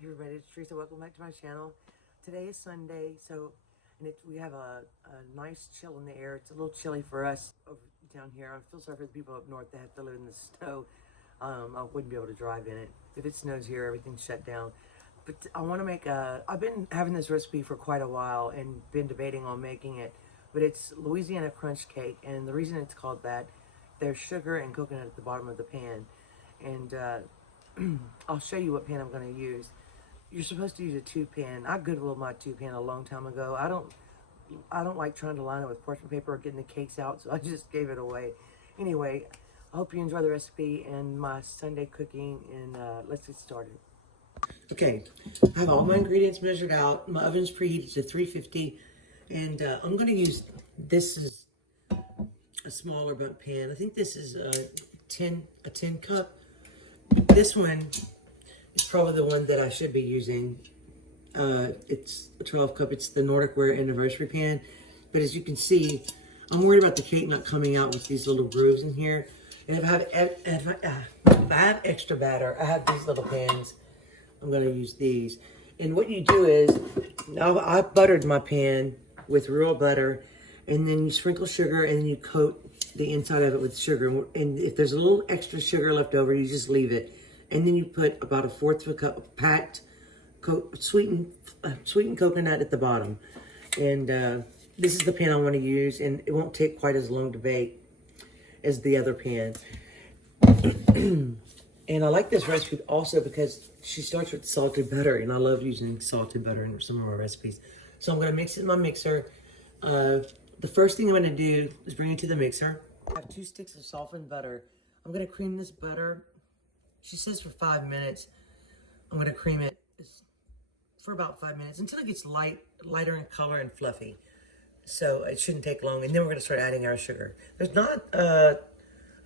Hey everybody, it's Tressa. Welcome back to my channel. Today is Sunday, we have a nice chill in the air. It's a little chilly for us over down here. I feel sorry for the people up north that have to live in the snow. I wouldn't be able to drive in it. If it snows here, everything's shut down. But I want to make I've been having this recipe for quite a while and been debating on making it. But it's Louisiana crunch cake, and the reason it's called that, there's sugar and coconut at the bottom of the pan. And I'll show you what pan I'm going to use. You're supposed to use a 2-pan. I Goodwilled my 2-pan a long time ago. I don't like trying to line it with parchment paper or getting the cakes out, so I just gave it away. Anyway, I hope you enjoy the recipe and my Sunday cooking, and let's get started. Okay, I have all my ingredients measured out. My oven's preheated to 350, and I'm going to use, this is a smaller bundt pan. I think this is a 10 cup. This one is probably the one that I should be using. It's a 12 cup. It's the Nordic Ware Anniversary pan. But as you can see, I'm worried about the cake not coming out with these little grooves in here. And if I have extra batter, I have these little pans. I'm going to use these. And what you do is, now I buttered my pan with real butter, and then you sprinkle sugar, and then you coat the inside of it with sugar. And if there's a little extra sugar left over, you just leave it. And then you put about 1/4 of a cup of packed sweetened coconut at the bottom. And this is the pan I want to use, and it won't take quite as long to bake as the other pan. And I like this recipe also because she starts with salted butter, and I love using salted butter in some of my recipes. So I'm going to mix it in my mixer. The first thing I'm going to do is bring it to the mixer. I have 2 sticks of softened butter. I'm going to cream this butter. She says for 5 minutes. I'm going to cream it for about 5 minutes until it gets lighter in color and fluffy. So it shouldn't take long. And then we're going to start adding our sugar. There's not a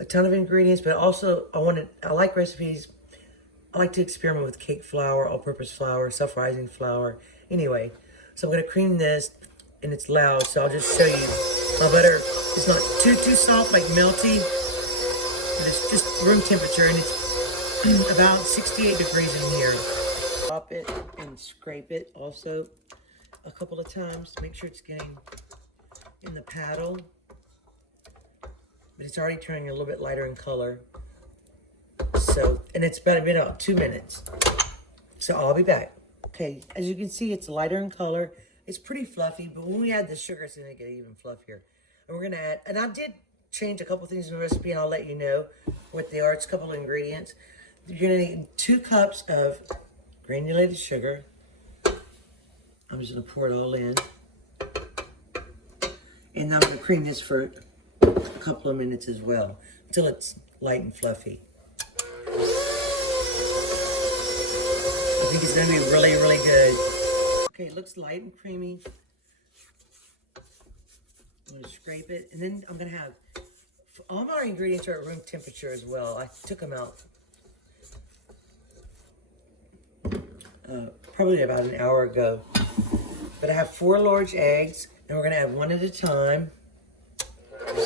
ton of ingredients, but also I like recipes. I like to experiment with cake flour, all-purpose flour, self-rising flour. Anyway, so I'm going to cream this, and it's loud, so I'll just show you. My butter is not too soft, like melty, but it's just room temperature, and it's about 68 degrees in here. Pop it and scrape it also a couple of times to make sure it's getting in the paddle. But it's already turning a little bit lighter in color. So, and it's been about 2 minutes. So I'll be back. Okay, as you can see, it's lighter in color. It's pretty fluffy, but when we add the sugar, it's gonna get even fluffier. And we're gonna add, and I did change a couple things in the recipe, and I'll let you know what they are. It's a couple of ingredients. You're gonna need 2 cups of granulated sugar. I'm just gonna pour it all in. And I'm gonna cream this for a couple of minutes as well, until it's light and fluffy. I think it's gonna be really, really good. Okay, it looks light and creamy. I'm gonna scrape it, and then I'm gonna have, all of our ingredients are at room temperature as well. I took them out probably about an hour ago. But I have 4 large eggs, and we're gonna add 1 at a time. I'm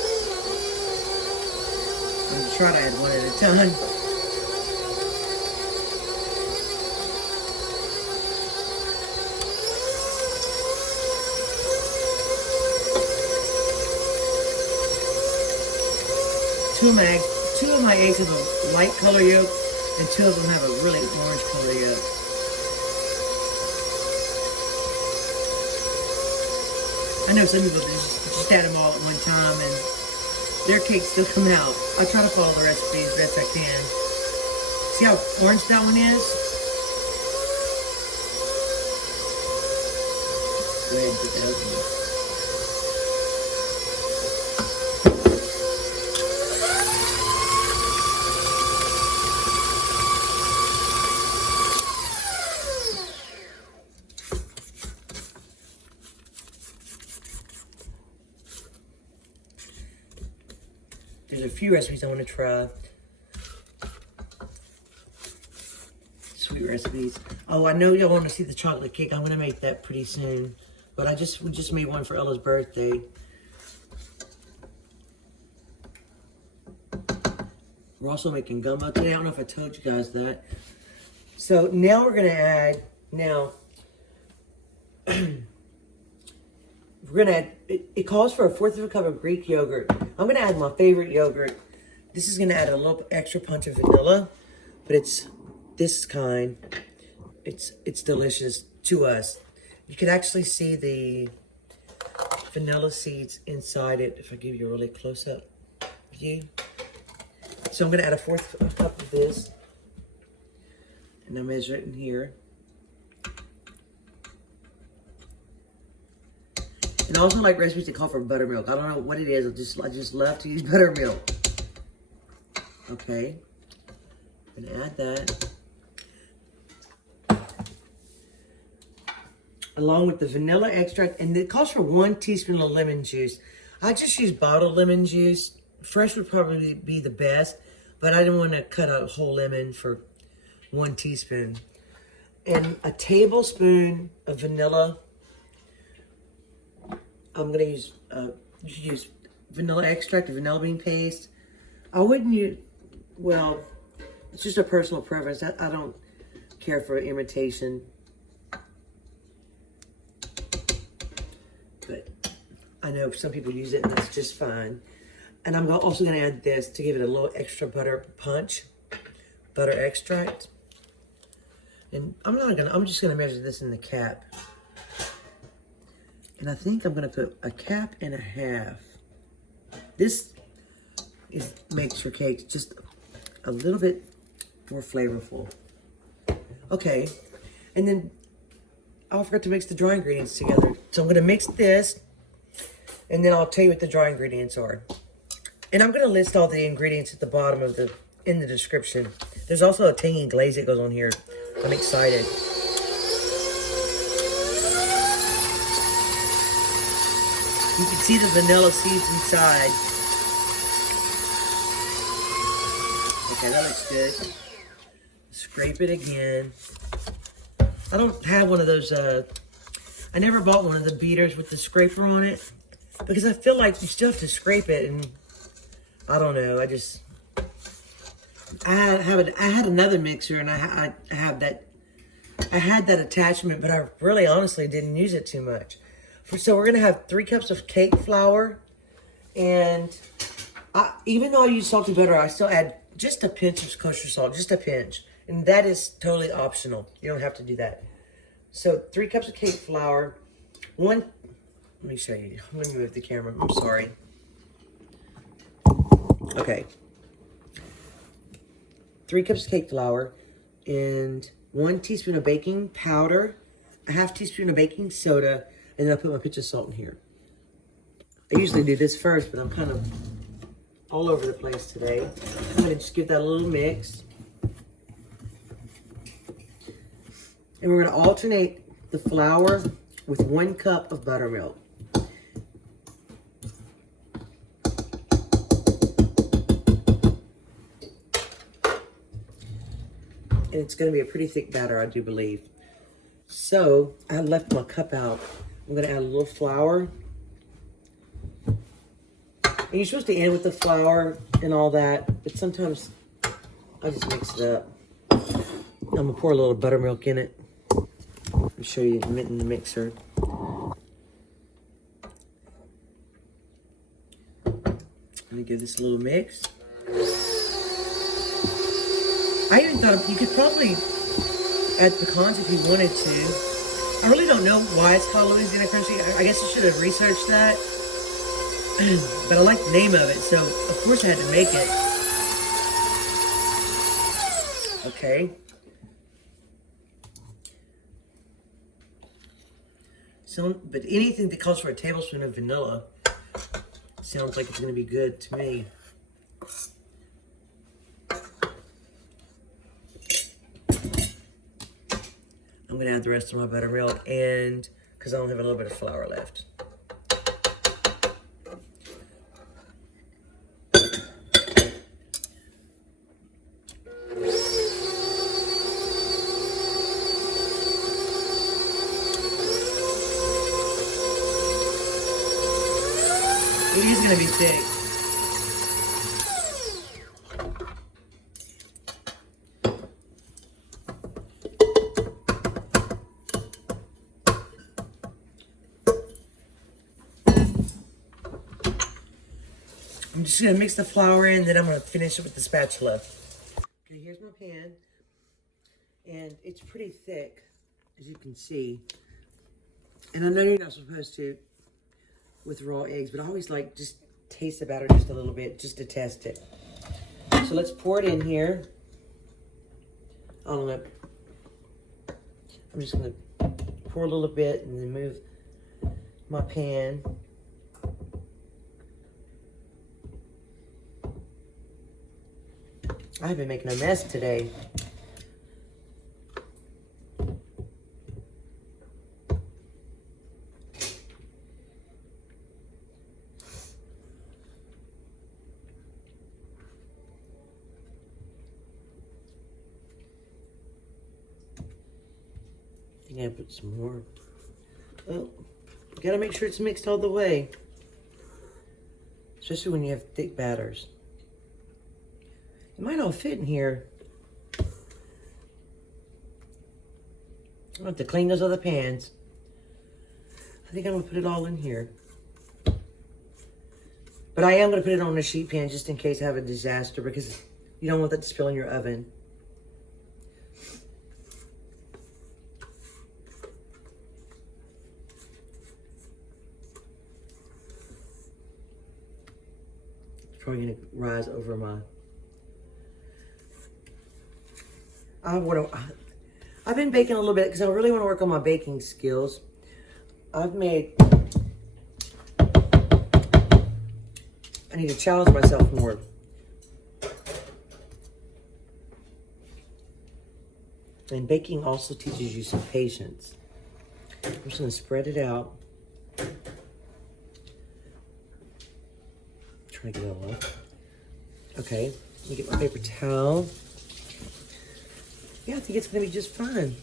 gonna try to add 1 at a time. Two of my eggs have a light color yolk, and 2 of them have a really orange color yolk. I know some people just add them all at one time, and their cakes still come out. I try to follow the recipe as best I can. See how orange that one is? Go ahead and put that open. There's a few recipes I want to try. Sweet recipes. Oh, I know y'all want to see the chocolate cake. I'm going to make that pretty soon. But we just made one for Ella's birthday. We're also making gumbo today. I don't know if I told you guys that. So now we're gonna add, now, we're gonna add, it calls for 1/4 of a cup of Greek yogurt. I'm gonna add my favorite yogurt. This is gonna add a little extra punch of vanilla, but it's this kind. It's delicious to us. You can actually see the vanilla seeds inside it if I give you a really close-up view. So I'm gonna add a 1/4 cup of this, and I measure it in here. And I also like recipes that call for buttermilk. I don't know what it is. I just love to use buttermilk. Okay, I'm gonna add that. Along with the vanilla extract, and it calls for 1 teaspoon of lemon juice. I just use bottled lemon juice. Fresh would probably be the best, but I didn't want to cut a whole lemon for 1 teaspoon. And a tablespoon of vanilla. I'm gonna use, you should use vanilla extract or vanilla bean paste. I wouldn't use, well, it's just a personal preference. I don't care for imitation. But I know some people use it and that's just fine. And I'm also gonna add this to give it a little extra butter punch, butter extract. And I'm just gonna measure this in the cap. And I think I'm gonna put a cap and a half. This makes your cakes just a little bit more flavorful. Okay, and then I forgot to mix the dry ingredients together. So I'm gonna mix this, and then I'll tell you what the dry ingredients are. And I'm gonna list all the ingredients at the bottom of in the description. There's also a tangy glaze that goes on here. I'm excited. You can see the vanilla seeds inside. Okay, that looks good. Scrape it again. I don't have one of those, I never bought one of the beaters with the scraper on it, because I feel like you still have to scrape it, and I don't know, I had another mixer, and I had that attachment, but I really honestly didn't use it too much. So we're gonna have 3 cups of cake flour, and even though I use salty butter, I still add just a pinch of kosher salt, just a pinch. And that is totally optional. You don't have to do that. So 3 cups of cake flour, let me show you. Let me move the camera. I'm sorry. Okay. 3 cups of cake flour and 1 teaspoon of baking powder, a 1/2 teaspoon of baking soda, and then I'll put my pinch of salt in here. I usually do this first, but I'm kind of all over the place today. I'm gonna just give that a little mix. And we're going to alternate the flour with 1 cup of buttermilk. And it's going to be a pretty thick batter, I do believe. So, I left my cup out. I'm going to add a little flour. And you're supposed to end with the flour and all that, but sometimes I just mix it up. I'm going to pour a little buttermilk in it. I'll show you in the mixer. Let me give this a little mix. I even thought you could probably add pecans if you wanted to. I really don't know why it's called Louisiana Crunchy. I guess I should have researched that. But I like the name of it, so of course I had to make it. Okay. But anything that calls for a tablespoon of vanilla sounds like it's going to be good to me. I'm going to add the rest of my buttermilk, and because I only have a little bit of flour left. It is going to be thick. just gonna mix the flour in, then I'm gonna finish it with the spatula. Okay, here's my pan. And it's pretty thick, as you can see. And I know you're not supposed to with raw eggs, but I always like just taste the batter just a little bit, just to test it. So let's pour it in here. I don't know. I'm just gonna pour a little bit and then move my pan. I've been making a mess today. I think I put some more. Oh, gotta make sure it's mixed all the way. Especially when you have thick batters. It might all fit in here. I'll have to clean those other pans. I think I'm gonna put it all in here. But I am gonna put it on a sheet pan just in case I have a disaster, because you don't want that to spill in your oven. It's probably gonna rise over my... I've been baking a little bit because I really want to work on my baking skills. I need to challenge myself more. And baking also teaches you some patience. I'm just going to spread it out. Try to get it all off. Okay, let me get my paper towel. Yeah, I think it's going to be just fine.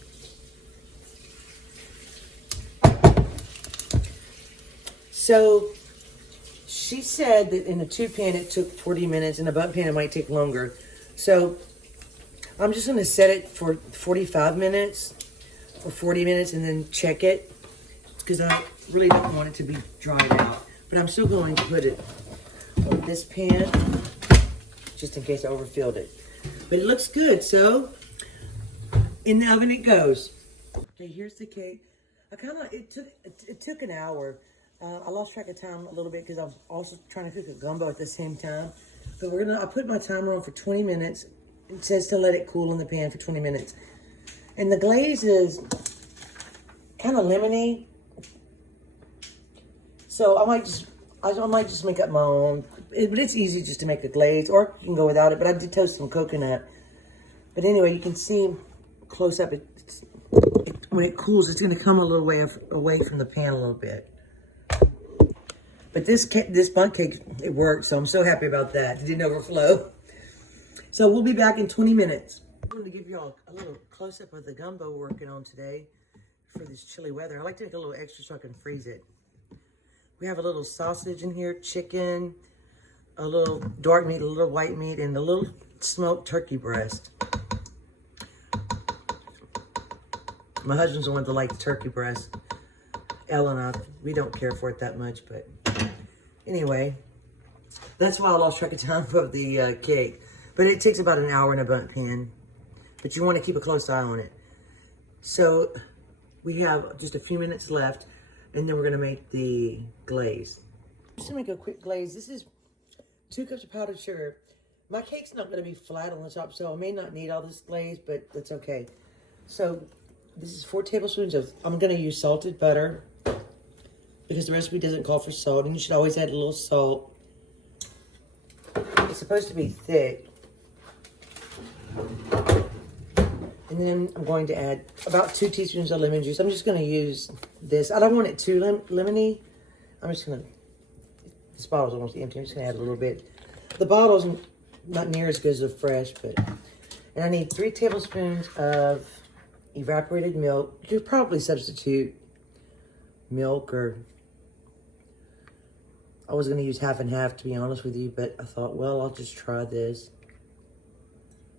So, she said that in a 2-pan it took 40 minutes, in a bundt pan it might take longer. So, I'm just going to set it for 45 minutes or 40 minutes and then check it, because I really don't want it to be dried out. But I'm still going to put it on this pan just in case I overfilled it. But it looks good, so in the oven it goes. Okay, here's the cake. It took an hour. I lost track of time a little bit because I was also trying to cook a gumbo at the same time. But I put my timer on for 20 minutes. It says to let it cool in the pan for 20 minutes. And the glaze is kind of lemony. So I might just make up my own. But it's easy just to make a glaze, or you can go without it. But I did toast some coconut. But anyway, you can see close up, when it cools, it's going to come a little way away from the pan a little bit. But this bundt cake, it worked, so I'm so happy about that. It didn't overflow. So we'll be back in 20 minutes. I'm going to give you all a little close-up of the gumbo we're working on today for this chilly weather. I like to make a little extra so I can freeze it. We have a little sausage in here, chicken, a little dark meat, a little white meat, and a little smoked turkey breast. My husband's the one that likes the turkey breast. Ellen and I, we don't care for it that much, but anyway, that's why I lost track of time of the cake. But it takes about an hour in a bundt pan, but you want to keep a close eye on it. So we have just a few minutes left, and then we're going to make the glaze. Just to make a quick glaze, this is 2 cups of powdered sugar. My cake's not going to be flat on the top, so I may not need all this glaze, but that's okay. So this is 4 tablespoons of, I'm going to use salted butter because the recipe doesn't call for salt, and you should always add a little salt. It's supposed to be thick. And then I'm going to add about 2 teaspoons of lemon juice. I'm just going to use this. I don't want it too lemony. I'm just going to, this bottle's almost empty. I'm just going to add a little bit. The bottle's not near as good as the fresh, but, and I need 3 tablespoons of evaporated milk. You could probably substitute milk, or I was going to use half and half, to be honest with you, but I thought, well, I'll just try this.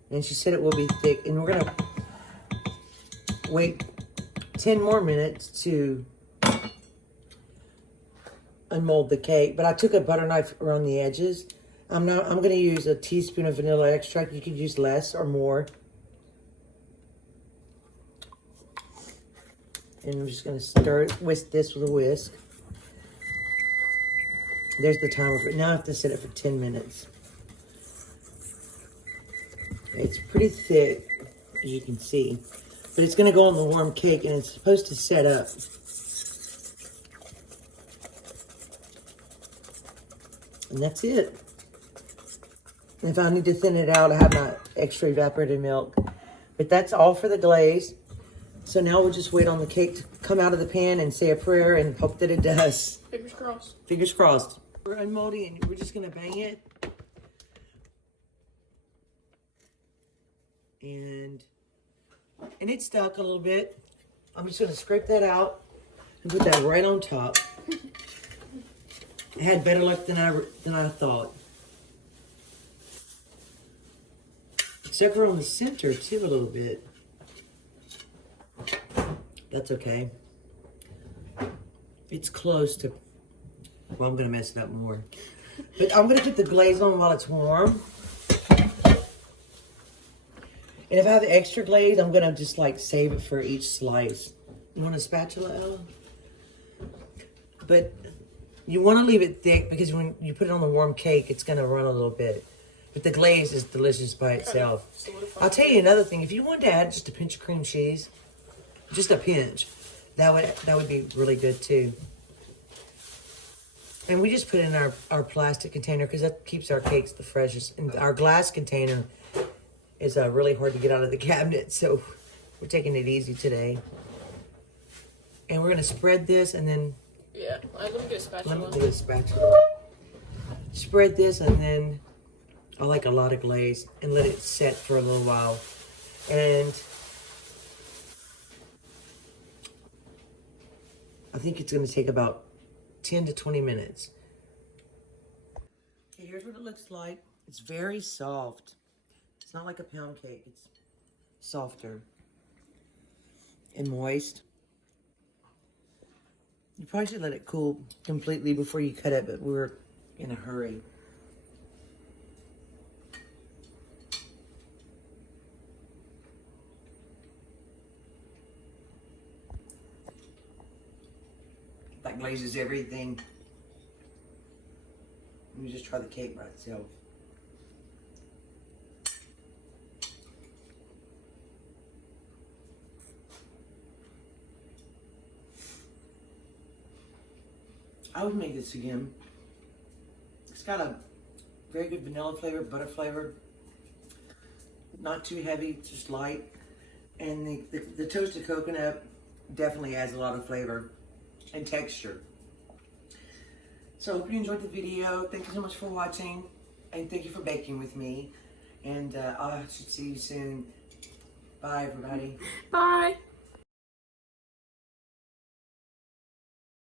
And she said it will be thick, and we're going to wait 10 more minutes to unmold the cake. But I took a butter knife around the edges, I'm going to use a teaspoon of vanilla extract. You could use less or more. And I'm just going to stir it, whisk this with a whisk. There's the timer for it. Now I have to set it for 10 minutes. It's pretty thick, as you can see. But it's going to go on the warm cake, and it's supposed to set up. And that's it. And if I need to thin it out, I have my extra evaporated milk. But that's all for the glaze. So now we'll just wait on the cake to come out of the pan and say a prayer and hope that it does. Fingers crossed. Fingers crossed. We're unmolding and we're just going to bang it. And it's stuck a little bit. I'm just going to scrape that out and put that right on top. I had better luck than I thought. Except for on the center too a little bit. That's okay. It's close to, well, I'm going to mess it up more. But I'm going to put the glaze on while it's warm. And if I have extra glaze, I'm going to just like save it for each slice. You want a spatula, Ella? But you want to leave it thick because when you put it on the warm cake, it's going to run a little bit. But the glaze is delicious by itself. I'll tell you another thing. If you wanted to add just a pinch of cream cheese, just a pinch, that would be really good too. And we just put it in our plastic container because that keeps our cakes the freshest. And our glass container is really hard to get out of the cabinet, so we're taking it easy today. And we're going to spread this and then... Yeah, let me get a spatula. Let me get a spatula. Spread this and then I like a lot of glaze and let it set for a little while. And I think it's going to take about 10 to 20 minutes. Okay, here's what it looks like. It's very soft. It's not like a pound cake. It's softer and moist. You probably should let it cool completely before you cut it, but we're in a hurry. That glazes everything. Let me just try the cake by itself. I would make this again. It's got a very good vanilla flavor, butter flavor. Not too heavy, just light. And the toasted coconut definitely adds a lot of flavor and texture. So I hope you enjoyed the video. Thank you so much for watching. And thank you for baking with me. And I should see you soon. Bye, everybody. Bye.